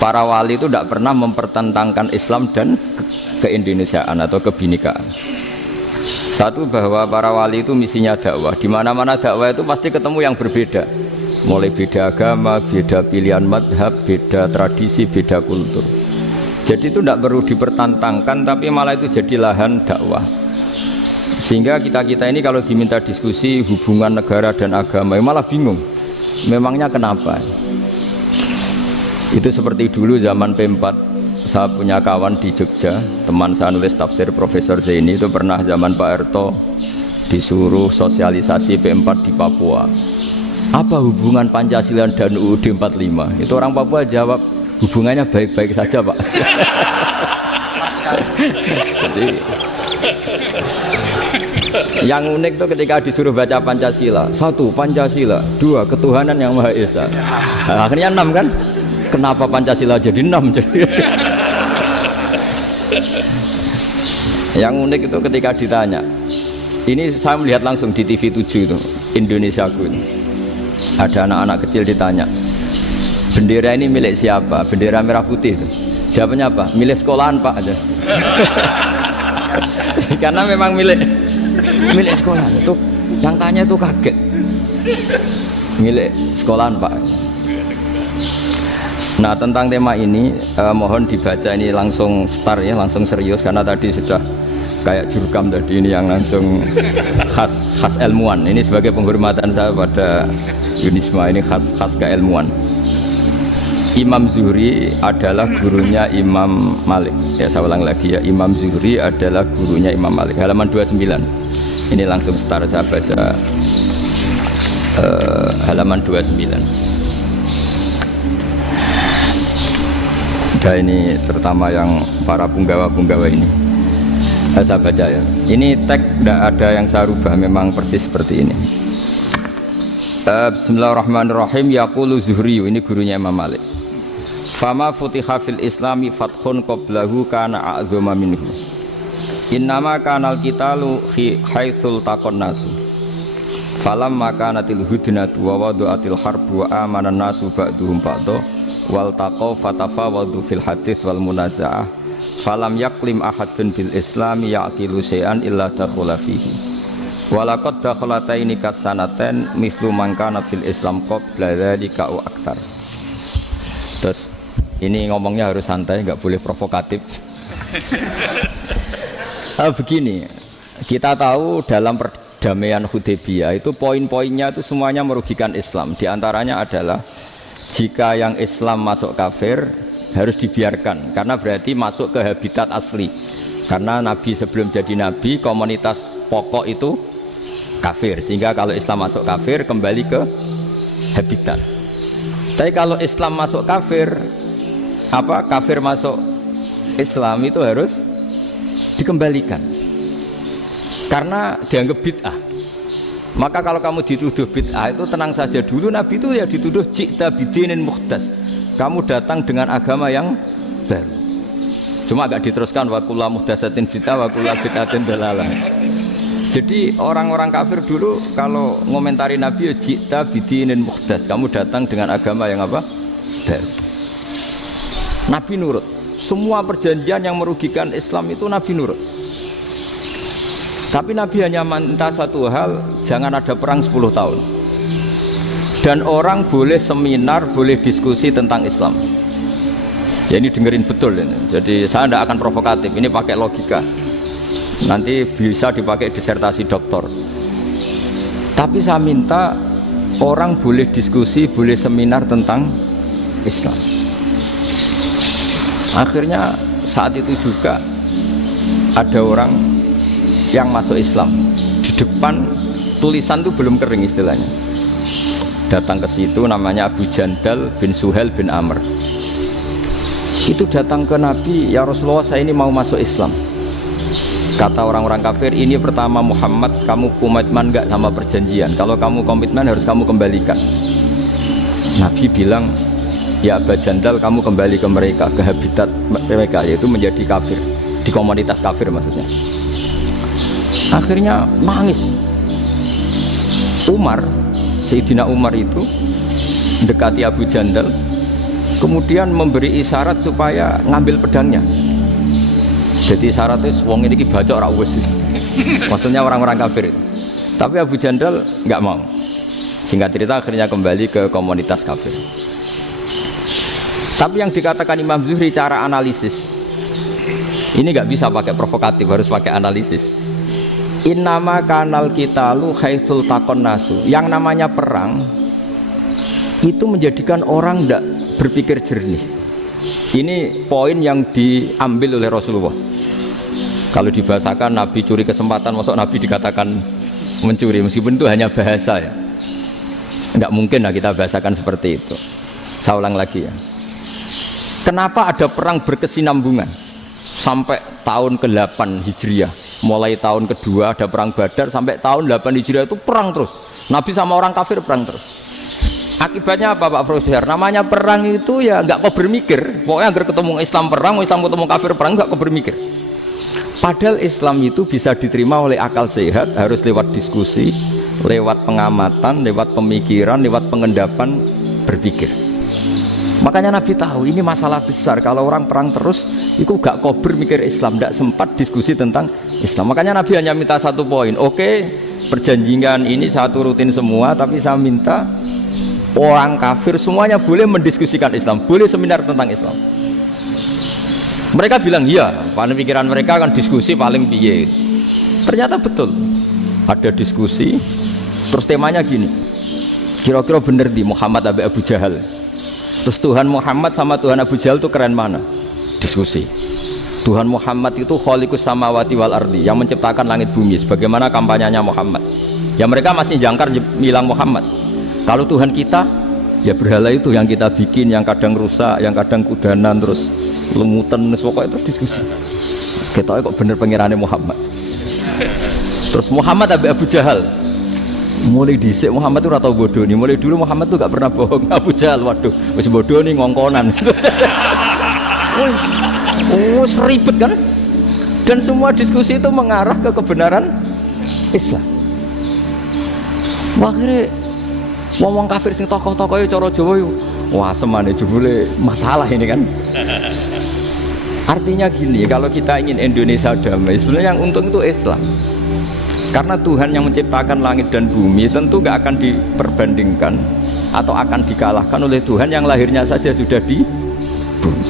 Para wali itu tidak pernah mempertentangkan Islam dan keindonesiaan atau kebinekaan. Satu, bahwa para wali itu misinya dakwah. Di mana-mana dakwah itu pasti ketemu yang berbeda. Mulai beda agama, beda pilihan madhab, beda tradisi, beda kultur. Jadi itu tidak perlu dipertentangkan, tapi malah itu jadi lahan dakwah. Sehingga kita ini kalau diminta diskusi hubungan negara dan agama, malah bingung. Memangnya kenapa? Itu seperti dulu zaman P4, saya punya kawan di Jogja, teman saya nulis tafsir Profesor Zaini, itu pernah zaman Pak Erto disuruh sosialisasi P4 di Papua. Apa hubungan Pancasila dan UUD 45? Itu orang Papua jawab, hubungannya baik-baik saja Pak. Jadi yang unik tuh ketika disuruh baca Pancasila, 1 Pancasila, 2 ketuhanan yang Maha Esa. Nah, akhirnya 6 kan? Kenapa Pancasila jadi 6? Yang unik itu ketika ditanya, ini saya melihat langsung di TV 7 itu, Indonesiaku ini. Ada anak-anak kecil ditanya, bendera ini milik siapa? Bendera merah putih itu. Jawabannya apa? Milik sekolahan Pak aja. Karena memang milik sekolahan. Itu yang tanya itu kaget. Milik sekolahan Pak. Nah, tentang tema ini mohon dibaca ini langsung start ya, langsung serius, karena tadi sudah kayak jurkam tadi, ini yang langsung khas ilmuwan. Ini sebagai penghormatan saya pada Yunisma, ini khas keilmuan. Imam Zuhri adalah gurunya Imam Malik. Ya, saya ulang lagi ya, Imam Zuhri adalah gurunya Imam Malik. Halaman 29. Ini langsung start, saya baca halaman 29. Ini terutama yang para punggawa-punggawa ini, saya baca ya. Ini teks tidak ada yang saya rubah, memang persis seperti ini. Bismillahirrahmanirrahim. Yaqulu Zuhri, ini gurunya Imam Malik. Fama futiha fil islami fathun qablahu kana a'zama minhu. Innama kanal qitalu haitsul taqon nasu. Falamma kanatil hudnatu wa wadu'atil harbu wa amana nasu ba'duhum ba'du wal taqaw fatafawadu fil hadits wal munaza'ah falam yaklim ahadun bil islami yaqilu syai'an illa dakhula fihi walaqad dakhalataini kasanaten mithlu man kana fil islam qabla dzalika wa aktsar. Terus ini ngomongnya harus santai, nggak boleh provokatif. Begini, kita tahu dalam perdamaian Hudaybiyah itu poin-poinnya itu semuanya merugikan Islam. Di antaranya adalah jika yang Islam masuk kafir harus dibiarkan, karena berarti masuk ke habitat asli. Karena Nabi sebelum jadi Nabi, komunitas pokok itu kafir, sehingga kalau Islam masuk kafir kembali ke habitat. Tapi kalau Islam masuk kafir, kafir masuk Islam itu harus dikembalikan karena dianggap bid'ah. Maka kalau kamu dituduh bid'ah itu tenang saja dulu, Nabi itu ya dituduh ji'ta bidinin muhdas, kamu datang dengan agama yang baru. Cuma agak diteruskan wa kullu muhdasatin bid'ah wa kullu bid'atin dalalah. Jadi orang-orang kafir dulu kalau ngomentari Nabi ya ji'ta bidinin muhdas, kamu datang dengan agama yang apa? Baru. Nabi nurut. Semua perjanjian yang merugikan Islam itu Nabi nurut. Tapi Nabi hanya minta satu hal, jangan ada perang 10 tahun. Dan orang boleh seminar, boleh diskusi tentang Islam. Ya, ini dengerin betul ini. Jadi saya tidak akan provokatif, ini pakai logika. Nanti bisa dipakai disertasi doktor. Tapi saya minta orang boleh diskusi, boleh seminar tentang Islam. Akhirnya saat itu juga ada orang yang masuk Islam, di depan tulisan itu belum kering istilahnya, datang ke situ, namanya Abu Jandal bin Suhail bin Amr. Itu datang ke Nabi, ya Rasulullah, saya ini mau masuk Islam. Kata orang-orang kafir, ini pertama Muhammad, kamu komitmen enggak sama perjanjian? Kalau kamu komitmen harus kamu kembalikan. Nabi bilang, ya Abu Jandal, kamu kembali ke mereka, ke habitat mereka, yaitu menjadi kafir, di komunitas kafir maksudnya. Akhirnya nangis. Sayyidina Umar itu mendekati Abu Jandal, kemudian memberi isyarat supaya ngambil pedangnya. Jadi syaratnya wong ini baca ora wis. Maksudnya orang-orang kafir itu. Tapi Abu Jandal nggak mau. Singkat cerita akhirnya kembali ke komunitas kafir. Tapi yang dikatakan Imam Zuhri cara analisis ini nggak bisa pakai provokatif, harus pakai analisis. Innama kanal qitalu haitsul taqon nasu. Yang namanya perang itu menjadikan orang tidak berpikir jernih. Ini poin yang diambil oleh Rasulullah. Kalau dibahasakan Nabi curi kesempatan, masuk Nabi dikatakan mencuri, meskipun itu hanya bahasa ya. Tidak mungkin lah kita bahasakan seperti itu. Saya ulang lagi ya. Kenapa ada perang berkesinambungan sampai tahun ke-8 Hijriah? Mulai tahun kedua ada perang Badar sampai tahun 8 Hijriah itu perang terus. Nabi sama orang kafir perang terus. Akibatnya apa Pak Profesor? Namanya perang itu ya nggak kau bermikir. Pokoknya agar ketemu Islam perang, Islam ketemu kafir perang, nggak kau bermikir. Padahal Islam itu bisa diterima oleh akal sehat, harus lewat diskusi, lewat pengamatan, lewat pemikiran, lewat pengendapan berpikir. Makanya Nabi tahu ini masalah besar. Kalau orang perang terus, itu gak kober mikir Islam, tidak sempat diskusi tentang Islam. Makanya Nabi hanya minta satu poin. Oke, perjanjian ini satu rutin semua, tapi saya minta orang kafir semuanya boleh mendiskusikan Islam, boleh seminar tentang Islam. Mereka bilang iya, pada pikiran mereka kan diskusi paling piye. Ternyata betul, ada diskusi. Terus temanya gini, kira-kira bener di Muhammad Abu Jahal. Terus Tuhan Muhammad sama Tuhan Abu Jahal itu keren mana? Diskusi. Tuhan Muhammad itu khaliqus samawati wal ardi, yang menciptakan langit bumi. Sebagaimana kampanyenya Muhammad. Ya mereka masih jangkar bilang Muhammad. Kalau Tuhan kita, ya berhala itu yang kita bikin, yang kadang rusak, yang kadang kudanan, terus lemutan, pokoknya terus diskusi. Kita kok bener pengirannya Muhammad. Terus Muhammad Abu Jahal. Mulai dhisik Muhammad itu ratau bodoh nih. Mulai dulu Muhammad tuh gak pernah bohong. Abu Jahal, waduh, wis bodoh nih ngongkonan. Wis ribet kan? Dan semua diskusi itu mengarah ke kebenaran Islam. Akhirnya wong kafir sing tokoh-tokoh cara Jawa yo wah semane jebule masalah ini kan. Artinya gini, kalau kita ingin Indonesia damai, sebenarnya yang untung itu Islam. Karena Tuhan yang menciptakan langit dan bumi tentu gak akan diperbandingkan atau akan dikalahkan oleh Tuhan yang lahirnya saja sudah di bumi.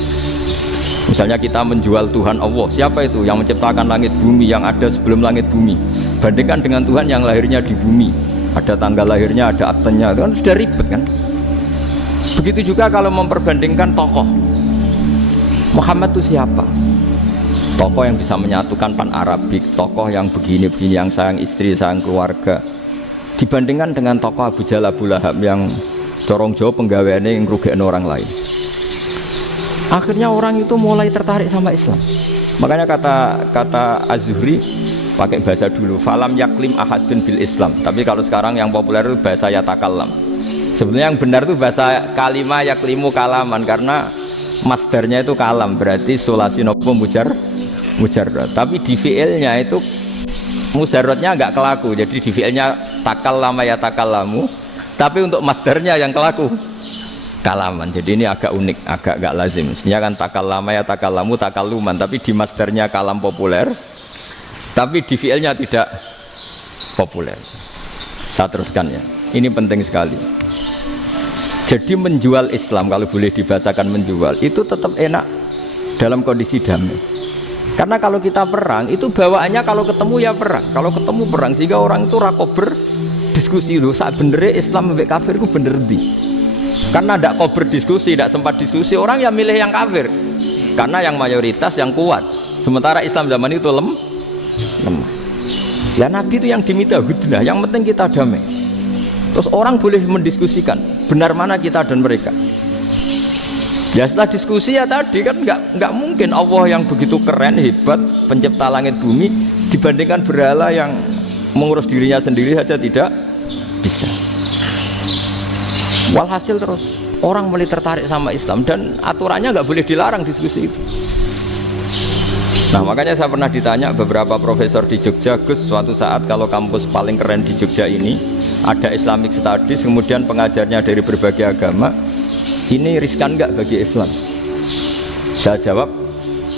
Misalnya kita menjual Tuhan Allah, siapa itu yang menciptakan langit bumi, yang ada sebelum langit bumi, bandingkan dengan Tuhan yang lahirnya di bumi, ada tanggal lahirnya, ada aktenya, kan sudah ribet kan. Begitu juga kalau memperbandingkan tokoh, Muhammad itu siapa? Tokoh yang bisa menyatukan pan Arabik, tokoh yang begini-begini, yang sayang istri, sayang keluarga, dibandingkan dengan tokoh Abu Jahal, Abu Lahab yang corong jauh penggaweannya yang ngerugikan orang lain. Akhirnya orang itu mulai tertarik sama Islam. Makanya kata Az-Zuhri pakai bahasa dulu, falam yaklim ahadun bil Islam. Tapi kalau sekarang yang populer itu bahasa yatakallam. Sebenarnya yang benar itu bahasa kalimah yaklimu kalaman, karena masdarnya itu kalam, berarti sulasi nopo mujarrad. Tapi di fi'ilnya itu mujarradnya enggak kelaku. Jadi di fi'ilnya takallama ya takallamu, tapi untuk masdarnya yang kelaku kalaman. Jadi ini agak unik, agak enggak lazim. Sebenarnya kan takallama ya takallamu takalluman, tapi di masdarnya kalam populer, tapi di fi'ilnya tidak populer. Saya teruskan ya. Ini penting sekali. Jadi menjual Islam, kalau boleh dibahasakan menjual, itu tetap enak dalam kondisi damai. Karena kalau kita perang, itu bawaannya kalau ketemu ya perang. Kalau ketemu perang, sehingga orang itu rakober diskusi loh. Saat benernya Islam sampai kafir itu bener di. Karena tidak kober diskusi, tidak sempat diskusi, orang yang milih yang kafir. Karena yang mayoritas yang kuat. Sementara Islam zaman itu lemah. Ya Nabi itu yang diminta hudnah, yang penting kita damai. Terus orang boleh mendiskusikan benar mana kita dan mereka. Ya setelah diskusi ya tadi kan nggak mungkin Allah yang begitu keren hebat pencipta langit bumi dibandingkan berhala yang mengurus dirinya sendiri saja tidak bisa. Walhasil terus orang mulai tertarik sama Islam dan aturannya nggak boleh dilarang diskusi itu. Nah makanya saya pernah ditanya beberapa profesor di Jogja, Gus, suatu saat kalau kampus paling keren di Jogja ini ada Islamic Studies, kemudian pengajarnya dari berbagai agama, ini riskan nggak bagi Islam? Saya jawab,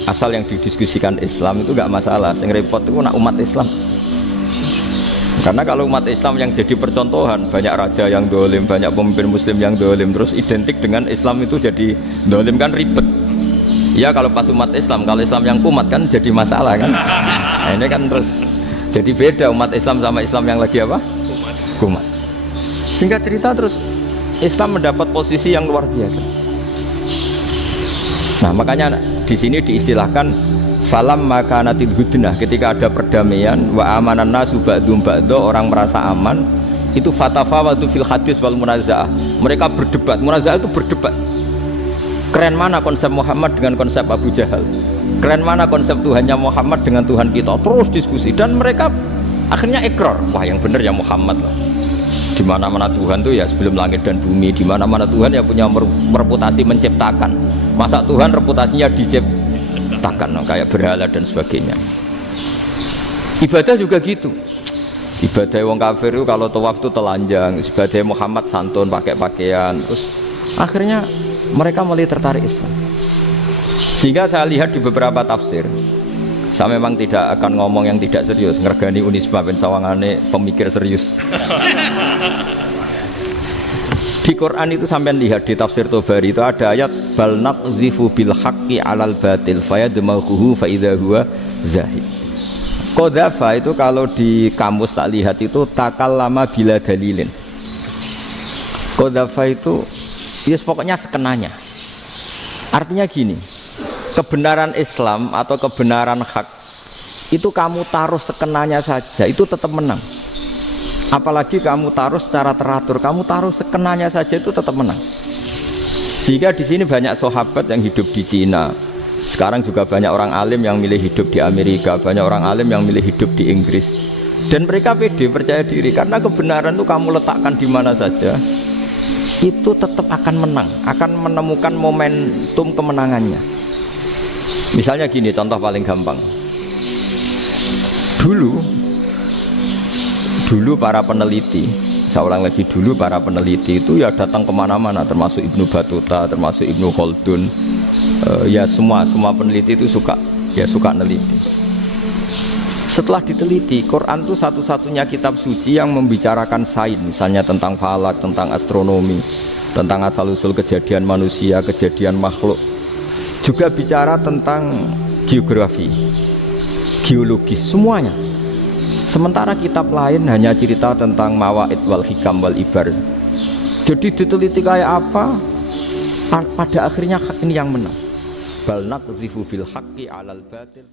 asal yang didiskusikan Islam itu nggak masalah. Yang repot itu nak umat Islam. Karena kalau umat Islam yang jadi percontohan, banyak raja yang dolim, banyak pemimpin muslim yang dolim, terus identik dengan Islam itu jadi dolim, kan ribet. Ya kalau pas umat Islam, kalau Islam yang kumat kan jadi masalah kan. Nah, ini kan terus jadi beda umat Islam sama Islam yang lagi apa? Kumat. Singkat cerita terus Islam mendapat posisi yang luar biasa. Nah makanya di sini diistilahkan falam makanatil hudnah, ketika ada perdamaian wa amanan nasu ba'dum ba'do, orang merasa aman, itu fatafawadu fil hadis wal munazaah, mereka berdebat. Munazaah itu berdebat, keren mana konsep Muhammad dengan konsep Abu Jahal, keren mana konsep Tuhannya Muhammad dengan Tuhan kita, terus diskusi. Dan mereka akhirnya ikrar, wah yang benar ya Muhammad lah. Di mana-mana Tuhan tuh ya sebelum langit dan bumi, di mana-mana Tuhan ya punya reputasi menciptakan. Masa Tuhan reputasinya diciptakan, kayak berhala dan sebagainya. Ibadah juga gitu. Ibadah wong kafir itu kalau tawaf itu telanjang, ibadah Muhammad santun pakai pakaian. Terus akhirnya mereka mulai tertarik Islam. Sehingga saya lihat di beberapa tafsir, saya memang tidak akan ngomong yang tidak serius, ngergani Unisba ben sawangane pemikir serius. Di Quran itu sampean lihat di tafsir Tobari itu ada ayat bal naqdhifu bil haqqi 'alal batil fayadmaghuhu fa idza huwa zahid. Qadhafa itu kalau di kamus tak lihat itu takallama bila dalilin. Qadhafa itu ya pokoknya sekenanya. Artinya gini, kebenaran Islam atau kebenaran hak itu kamu taruh sekenanya saja itu tetap menang. Apalagi kamu taruh secara teratur, kamu taruh sekenanya saja itu tetap menang. Sehingga di sini banyak sahabat yang hidup di Cina. Sekarang juga banyak orang alim yang milih hidup di Amerika, banyak orang alim yang milih hidup di Inggris. Dan mereka pede, percaya diri, karena kebenaran itu kamu letakkan di mana saja, itu tetap akan menang, akan menemukan momentum kemenangannya. Misalnya gini, contoh paling gampang. Dulu para peneliti, saya ulang lagi, dulu para peneliti itu ya datang kemana-mana, termasuk Ibnu Battuta, termasuk Ibnu Khaldun, ya semua peneliti itu suka neliti. Setelah diteliti, Quran itu satu-satunya kitab suci yang membicarakan sains, misalnya tentang falak, tentang astronomi, tentang asal-usul kejadian manusia, kejadian makhluk, juga bicara tentang geografi, geologis, semuanya. Sementara kitab lain hanya cerita tentang mawaid wal hikam wal ibar. Jadi diteliti kayak apa, pada akhirnya hak ini yang menang. Bal naqdhifu bil haqqi 'alal batil.